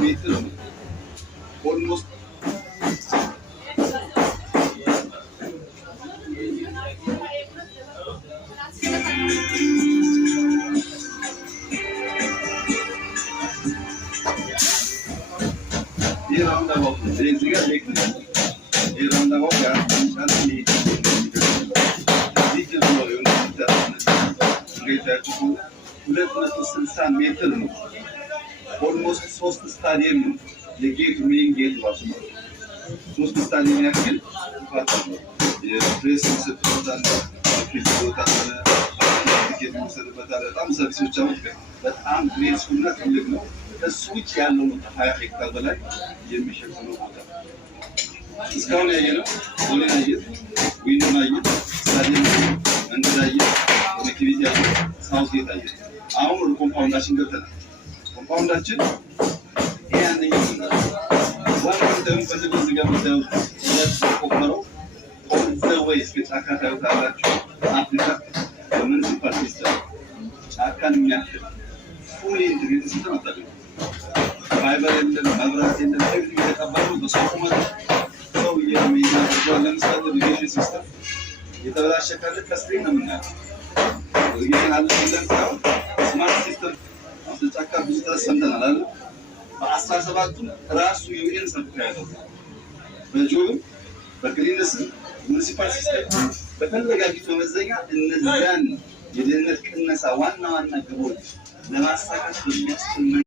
ሜትር ነው ኦልሞስት roundabout እዚህ ጋር ሌክ ነው roundabout ጋር እንቻል $260 ሜትር ነው ኦልሞስት 3 ስታዲየም ነው የጌት ሜን ጌት ራሱ ነው 3 ስታዲየም ያክል የፕሬስ ሰጥቷል ፊልዶታ ጌት መሰረታለ በጣም ሰርቪሶች አሉ በጣም ግሬስፉል እና ትልቅ ነው ከሱ ውጭ ያለው 20 ሄክታር በላይ የሚሸፍነው ቦታ እስካሁን ያየነው ወለና ያየን ዊንና ያየን ስታዲየም እንደዳየ ኮኔክቲቪቲ ያለው ሳውዝ ጌት ያየን አሁን ኮምፓውንዳችን ገብተናል ኮምፓውንዳችን ያንኛው ነው ዋናው እንደምፈልገው እዚህ ጋር መታየው ቆመረው ወይ ስፔሻካ ታዩታላችሁ አፍሪካ ሙኒሲፓል ሲስተም ጫካን የሚያክል ፉሊ ኢንተግሬትድ ሲስተም አታገኙ ፋይበር የለም መብራት የለም ኤቭሪቲንግ የተቀበለው በሰው ቁመት ሰው የሚያደርገው ለምሳሌ ኢሪጌሽን ሲስተም የተበላሸ ካለ ከስክሪን ነው የምናየው ኢሪጌሽን አለ ሲስተም ስማርት ሲስተም ጫካ ብዙ ተሰምተናል አይደል በ17 ራሱ ዩኤን ሰርቲፊኬት ያለው በጆብ በክሊነስ ሙኒሲፓል ሲስተም በፈለጋችሁ መመዘኛ እነዛን የደህንነት ቅነሳ ዋና ግቦች ለማሳካት በሚያስችል